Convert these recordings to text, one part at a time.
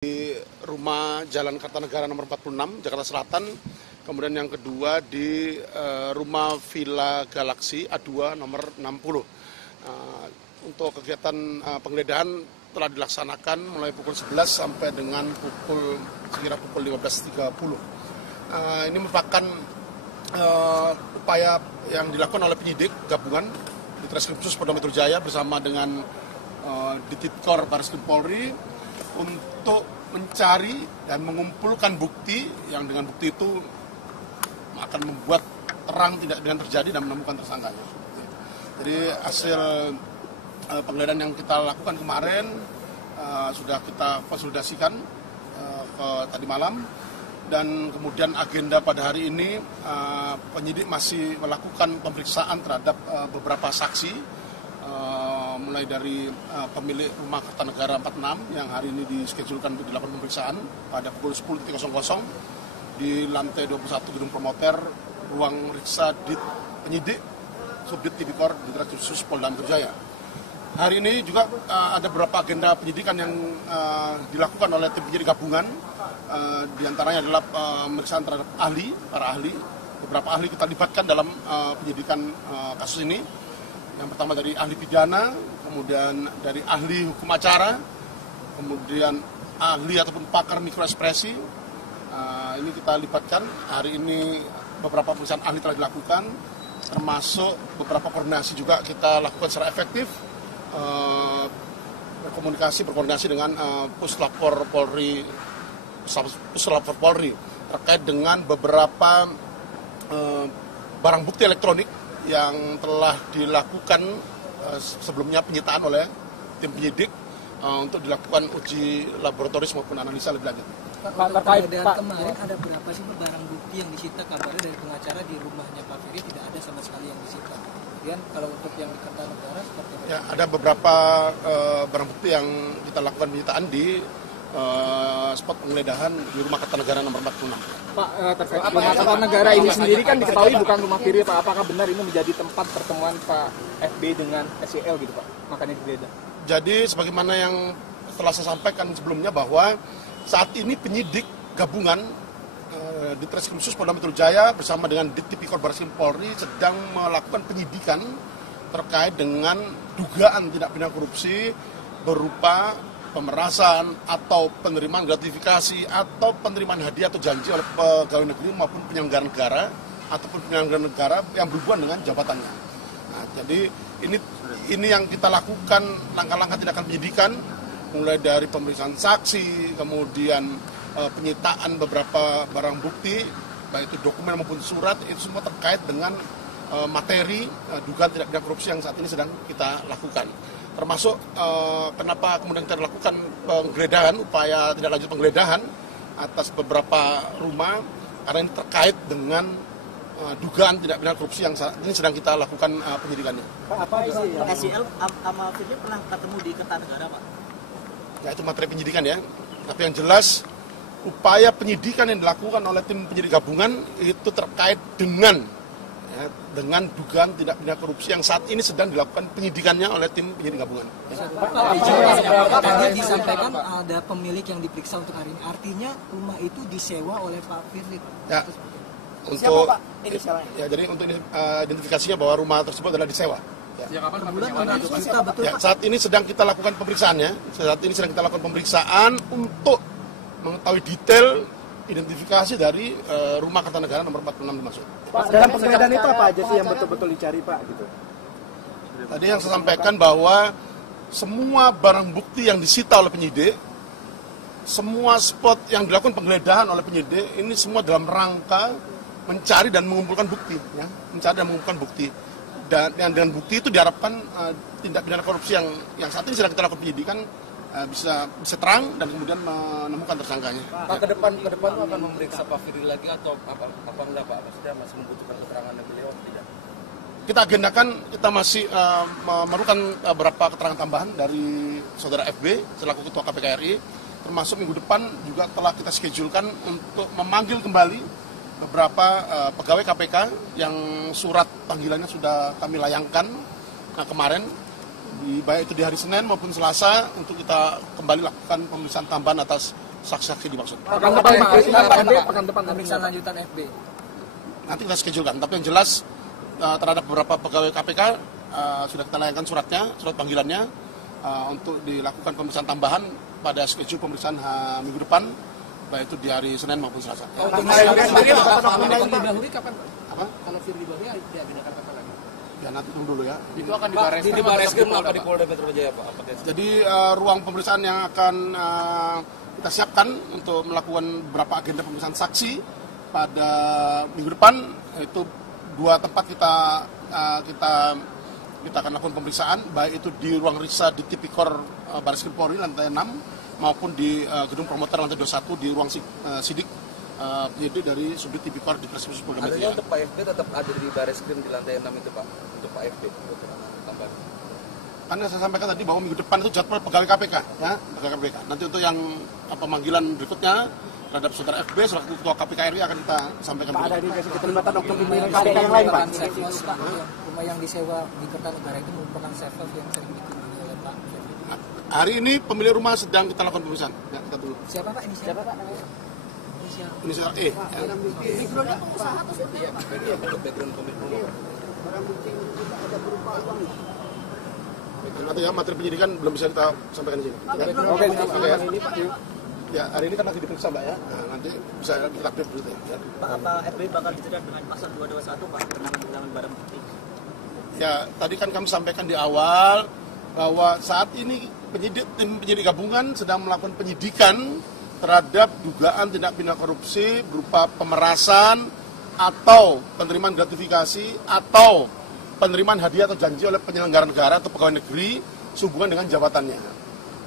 Di rumah Jalan Kartanegara nomor 46, Jakarta Selatan. Kemudian yang kedua di rumah Villa Galaxy A2 nomor 60. Untuk kegiatan penggeledahan telah dilaksanakan mulai pukul 11 sampai dengan sekira pukul 15.30. Ini merupakan upaya yang dilakukan oleh penyidik gabungan di Treskrim Khusus Polda Metro Jaya bersama dengan Ditipkor Bareskrim Polri untuk mencari dan mengumpulkan bukti yang dengan bukti itu akan membuat terang tidak dengan terjadi dan menemukan tersangkanya. Jadi hasil penggeledahan yang kita lakukan kemarin sudah kita konsolidasikan tadi malam, dan kemudian agenda pada hari ini penyidik masih melakukan pemeriksaan terhadap beberapa saksi, mulai dari pemilik rumah Kartanegara 46 yang hari ini dischedulkan untuk dilakukan pemeriksaan pada pukul 10.00 di lantai 21 gedung promoter ruang riksa penyidik Subdit Tipikor di Treskrim Khusus Polda Metro Jaya. Hari ini juga ada beberapa agenda penyidikan yang dilakukan oleh tim penyidik gabungan. Di antaranya adalah pemeriksaan terhadap para ahli. Beberapa ahli kita libatkan dalam penyidikan kasus ini. Yang pertama dari ahli pidana, kemudian dari ahli hukum acara, kemudian ahli ataupun pakar mikroekspresi. Ini kita libatkan. Hari ini beberapa pemeriksaan ahli telah dilakukan, termasuk beberapa koordinasi juga kita lakukan secara efektif, berkoordinasi dengan Puslapor Polri terkait dengan beberapa barang bukti elektronik yang telah dilakukan sebelumnya penyitaan oleh tim penyidik untuk dilakukan uji laboratoris maupun analisa lebih lanjut. Pak, terkait kemarin ada berapa sih barang bukti yang disita? Kabarnya dari pengacara di rumahnya Pak Firly tidak ada sama sekali yang disita. Kemudian kalau untuk yang di Kartanegara seperti apa? Ya, ada beberapa barang bukti yang kita lakukan penyitaan di spot penggeledahan di rumah Kartanegara nomor 46. Pak, terkait rumah Kartanegara ini sendiri kan diketahui bukan rumah Firly, Pak. Apakah benar ini menjadi tempat pertemuan Pak FB dengan SEL gitu, Pak? Makanya digeledah. Jadi sebagaimana yang telah saya sampaikan sebelumnya bahwa saat ini penyidik gabungan di Treskrim Khusus Polda Metro Jaya bersama dengan Ditipikor Bareskrim Polri sedang melakukan penyidikan terkait dengan dugaan tindak pidana korupsi berupa pemerasan atau penerimaan gratifikasi atau penerimaan hadiah atau janji oleh pegawai negeri maupun penyelenggara negara ataupun penyelenggara negara yang berhubungan dengan jabatannya. Nah, jadi ini yang kita lakukan langkah-langkah tindakan penyidikan, mulai dari pemeriksaan saksi, kemudian penyitaan beberapa barang bukti, baik itu dokumen maupun surat, itu semua terkait dengan materi dugaan tindak pidana korupsi yang saat ini sedang kita lakukan. Termasuk kenapa kemudian kita lakukan penggeledahan, upaya tindak lanjut penggeledahan atas beberapa rumah, karena ini terkait dengan dugaan tindak pidana korupsi yang saat ini sedang kita lakukan penyidikannya. Pak, apa isi ya? SEL sama Firly pernah ketemu di Kartanegara, Pak? Ya, itu materi penyidikan ya. Tapi yang jelas upaya penyidikan yang dilakukan oleh tim penyidik gabungan itu terkait dengan dugaan tindak pidana korupsi yang saat ini sedang dilakukan penyidikannya oleh tim penyidik gabungan. Tadi disampaikan ada pemilik yang diperiksa untuk hari ini. Artinya rumah itu disewa oleh Pak Firly. Ya, Siapa Pak inisialnya? Ya, jadi untuk identifikasinya bahwa rumah tersebut adalah disewa. Ya, kapan juta, betul, ya, saat ini sedang kita lakukan pemeriksaan ya. Saat ini sedang kita lakukan pemeriksaan untuk mengetahui detail identifikasi dari rumah Kartanegara nomor 46 dimaksud. Pak, dalam penggeledahan itu apa aja sih yang betul-betul dicari, Pak? Gitu. Tadi yang saya sampaikan bahwa semua barang bukti yang disita oleh penyidik, semua spot yang dilakukan penggeledahan oleh penyidik, ini semua dalam rangka mencari dan mengumpulkan bukti, ya, mencari dan mengumpulkan bukti. Dan dengan bukti itu diharapkan tindak pidana korupsi yang saat ini sedang kita lakukan penyidikan bisa terang dan kemudian menemukan tersangkanya. Pak, ke depan akan memeriksa Pak Firly lagi atau apa enggak, Pak? Maksudnya masih membutuhkan keterangan dari beliau atau tidak? Kita agendakan, kita masih memerlukan beberapa keterangan tambahan dari saudara FB selaku Ketua KPK RI, termasuk minggu depan juga telah kita schedule-kan untuk memanggil kembali beberapa pegawai KPK yang surat panggilannya sudah kami layangkan kemarin, baik itu di hari Senin maupun Selasa, untuk kita kembali lakukan pemeriksaan tambahan atas saksi-saksi dimaksud. Pekan depan Pak, pekan depan Pemeriksaan lanjutan FB. Nanti kita schedulekan, tapi yang jelas terhadap beberapa pegawai KPK sudah kita layangkan surat panggilannya untuk dilakukan pemeriksaan tambahan pada schedule pemeriksaan minggu depan, baik itu di hari Senin maupun Selasa. Untuk sendiri Firly Bahuri kapan Pak? Apa? Kalau Firly Bahuri diagendakan kapan lagi? Ya nanti tunggu dulu ya. Itu akan di Barreskrim apa di Polda Metro Jaya Pak? Jadi ruang pemeriksaan yang akan kita siapkan untuk melakukan beberapa agenda pemeriksaan saksi pada minggu depan, itu 2 tempat kita akan lakukan pemeriksaan, baik itu di ruang riksa di Tipikor Barreskrim Polri lantai 6 maupun di gedung promoter lantai 21 di ruang sidik penyidik dari Subdit Tipikor di Treskrimsus Polda Metro Jaya. Artinya untuk Pak FB tetap ada di Barreskrim di lantai 6 itu Pak, untuk Pak FB tambahan. Karena saya sampaikan tadi bahwa minggu depan itu jadwal pegawai KPK, ya, pegawai KPK. Nanti untuk yang pemanggilan berikutnya terhadap saudara FB, selaku ketua KPK RI akan kita sampaikan. Pak, ada indikasi keterlibatan oknum pimpinan KPK yang lain Pak? Rumah yang disewa di Kertanegara itu merupakan safe house yang sering dikunjungi oleh Pak. Hari ini pemilik rumah sedang kita lakukan pemeriksaan. Ya, kita tunggu. Siapa Pak ini? Siapa Pak? Inisial E. Backgroundnya pengusaha atau seperti apa? Background pemilik rumah. Nanti ya materi penyidikan belum bisa kita sampaikan di sini. Oke, ya. Ya, hari ini kan lagi diperiksa Mbak ya. Nah, nanti bisa kita update dulu ya. Pak, apa FB bakal dijerat dengan pasal 221 Pak tentang penghilangan barang bukti? Ya, tadi kan kami sampaikan di awal bahwa saat ini tim penyidik gabungan sedang melakukan penyidikan terhadap dugaan tindak pidana korupsi berupa pemerasan atau penerimaan gratifikasi atau penerimaan hadiah atau janji oleh penyelenggara negara atau pegawai negeri sehubungan dengan jabatannya.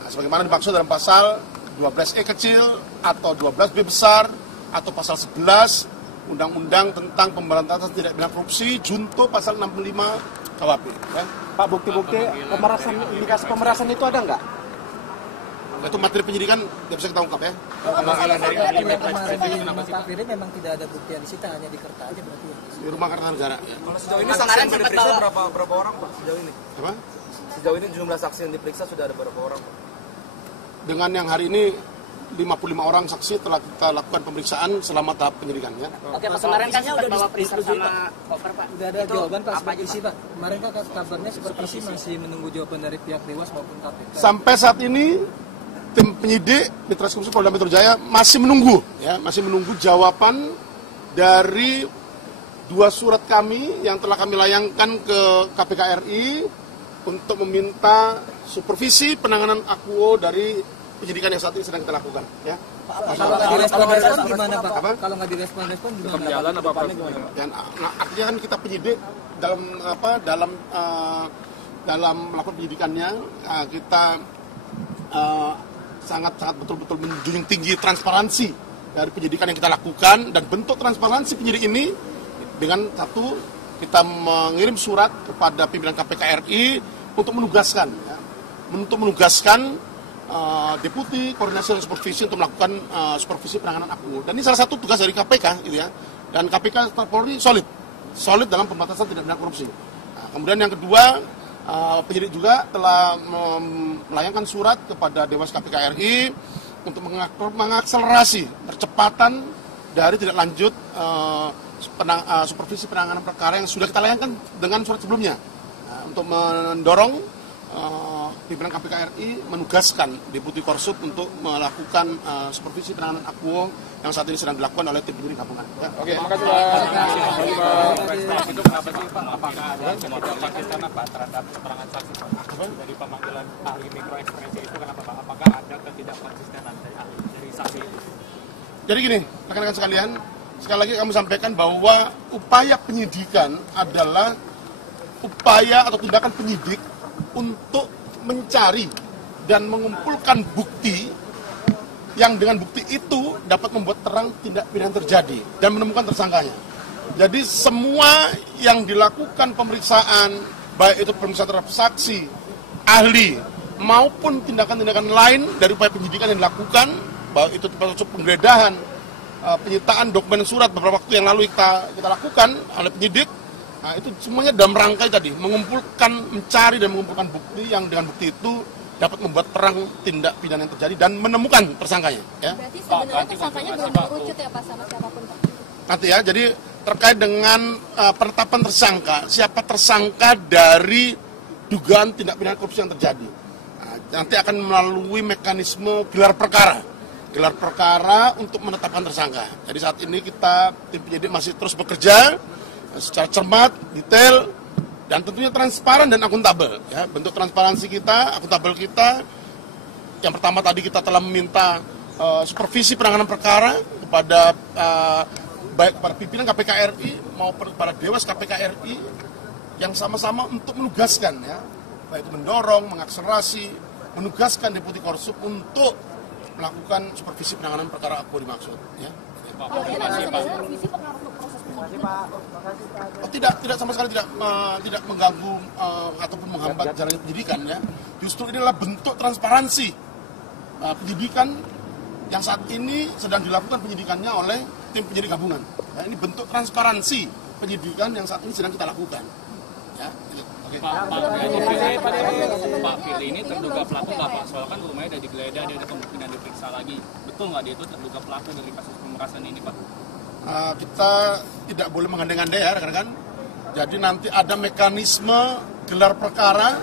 Nah, sebagaimana dimaksud dalam pasal 12E kecil atau 12B besar atau pasal 11 Undang-Undang tentang Pemberantasan Tindak Pidana Korupsi junto pasal 65 KUHP. Ya. Pak, bukti-bukti pemerasan, indikasi pemerasan itu ada nggak? Itu materi penyidikan tidak bisa kita ungkap ya. Kemarin di Pak Firly memang tidak ada bukti yang disita, hanya di Kerta aja berarti ya. Di rumah Kertanegara. Ya. Kalau sejauh ini saksi yang diperiksa berapa orang Pak sejauh ini? Apa? Sejauh ini jumlah saksi yang diperiksa sudah ada berapa orang Pak? Dengan yang hari ini 55 orang saksi telah kita lakukan pemeriksaan selama tahap penyidikan ya. Oke, Pak, kemarin kan udah disetujui sama Koper Pak. Udah ada jawaban Pak supervisi Pak. Kemarin kan kabarnya supervisi masih menunggu jawaban dari pihak Dewas maupun KPK. Sampai saat ini tim penyidik di Treskrimsus Polda Metro Jaya masih menunggu jawaban dari 2 surat kami yang telah kami layangkan ke KPK RI untuk meminta supervisi penanganan akuo dari penyidikan yang saat ini sedang kita lakukan. Ya. Kalau nggak direspon gimana Pak? Apa? Kalau nggak direspon gimana? Jalan apa gimana? Dan artinya kan kita penyidik dalam melakukan penyidikannya kita sangat betul-betul menjunjung tinggi transparansi dari penyidikan yang kita lakukan, dan bentuk transparansi penyidik ini dengan satu, kita mengirim surat kepada pimpinan KPK RI untuk menugaskan deputi koordinasi dan supervisi untuk melakukan supervisi penanganan akuo. Dan ini salah satu tugas dari KPK gitu ya. Dan KPK Polri solid dalam pembatasan tindak pidana korupsi. Nah, kemudian yang kedua, penyidik juga telah melayangkan surat kepada Dewas KPK RI untuk mengakselerasi percepatan dari tindak lanjut supervisi penanganan perkara yang sudah kita layangkan dengan surat sebelumnya. Nah, untuk mendorong pimpinan KPK RI menugaskan Deputi Korsut untuk melakukan supervisi penanganan akuo yang saat ini sedang dilakukan oleh tim penyidik gabungan. Ya. Oke, makasih Pak. Itu kenapa sih Pak? Apakah ada semacam konsisten Pak terhadap keterangan saksi Pak? Dari pemanggilan ahli mikroekspresi itu kenapa Pak? Apakah ada ketidakkonsistenan dari saksi itu? Jadi gini, rekan-rekan sekalian, sekali lagi kami sampaikan bahwa upaya penyidikan adalah upaya atau tindakan penyidik untuk mencari dan mengumpulkan bukti yang dengan bukti itu dapat membuat terang tindak pidana terjadi dan menemukan tersangkanya. Jadi semua yang dilakukan pemeriksaan, baik itu pemeriksaan terhadap saksi, ahli, maupun tindakan-tindakan lain dari upaya penyidikan yang dilakukan, baik itu termasuk penggeledahan, penyitaan dokumen surat beberapa waktu yang lalu kita lakukan oleh penyidik. Nah, itu semuanya dalam rangka tadi mencari dan mengumpulkan bukti yang dengan bukti itu dapat membuat terang tindak pidana yang terjadi dan menemukan tersangkanya. Ya. Berarti sebenarnya tersangkanya belum mengerucut ya Pak sama siapapun Pak? Nanti ya, jadi terkait dengan penetapan tersangka, siapa tersangka dari dugaan tindak pidana korupsi yang terjadi. Nanti akan melalui mekanisme gelar perkara untuk menetapkan tersangka. Jadi saat ini kita tim penyidik masih terus bekerja secara cermat, detail, dan tentunya transparan dan akuntabel. Ya, bentuk transparansi kita, akuntabel kita. Yang pertama tadi kita telah meminta supervisi penanganan perkara kepada baik kepada pimpinan KPK RI maupun kepada Dewas KPK RI yang sama-sama untuk menugaskan, ya, baik itu mendorong, mengakselerasi, menugaskan Deputi Korsup untuk melakukan supervisi penanganan perkara aku dimaksud. Ya. Tidak sama sekali tidak mengganggu ataupun menghambat jalannya penyidikan, ya. Justru ini adalah bentuk transparansi penyidikan yang saat ini sedang dilakukan penyidikannya oleh tim penyidik gabungan. Ya, ini bentuk transparansi penyidikan yang saat ini sedang kita lakukan. Ya, oke. Pak Firly ini terduga pelaku nggak Pak? Soalnya kan rumahnya udah digeledah, dia ada kemungkinan diperiksa lagi. Betul nggak dia itu terduga pelaku dari kasus pemerasan ini Pak? Kita tidak boleh mengandai-andai ya rekan-rekan. Jadi nanti ada mekanisme gelar perkara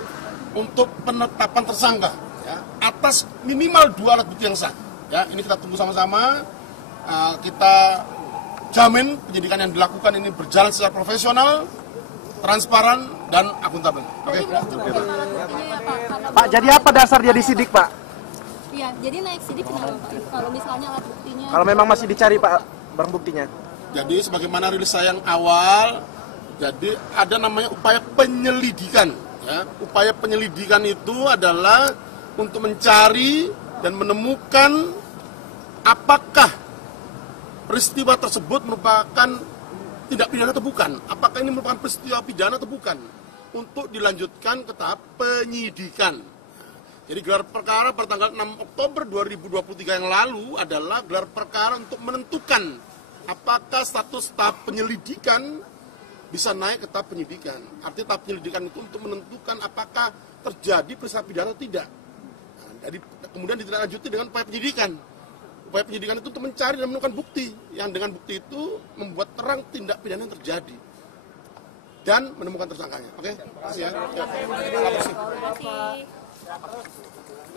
untuk penetapan tersangka, ya, atas minimal 2 alat bukti yang sah. Ya, ini kita tunggu sama-sama. Kita jamin penyidikan yang dilakukan ini berjalan secara profesional, transparan, dan akuntabel. Oke. Pak, jadi apa dasar dia disidik, Pak? Iya, jadi naik sidik kenapa Pak? Kalau misalnya alat buktinya... Kalau memang masih dicari, Pak, barang buktinya. Jadi sebagaimana rilis saya yang awal, jadi ada namanya upaya penyelidikan. Ya. Upaya penyelidikan itu adalah untuk mencari dan menemukan apakah peristiwa tersebut merupakan tindak pidana atau bukan. Apakah ini merupakan peristiwa pidana atau bukan. Untuk dilanjutkan ke tahap penyidikan. Jadi gelar perkara pada tanggal 6 Oktober 2023 yang lalu adalah gelar perkara untuk menentukan apakah status tahap penyelidikan bisa naik ke tahap penyidikan. Artinya tahap penyelidikan itu untuk menentukan apakah terjadi peristiwa pidana atau tidak. Nah, jadi kemudian ditindaklanjuti dengan upaya penyidikan. Upaya penyidikan itu untuk mencari dan menemukan bukti. Yang dengan bukti itu membuat terang tindak pidana yang terjadi. Dan menemukan tersangkanya. Oke? Terima kasih ya. Terima kasih.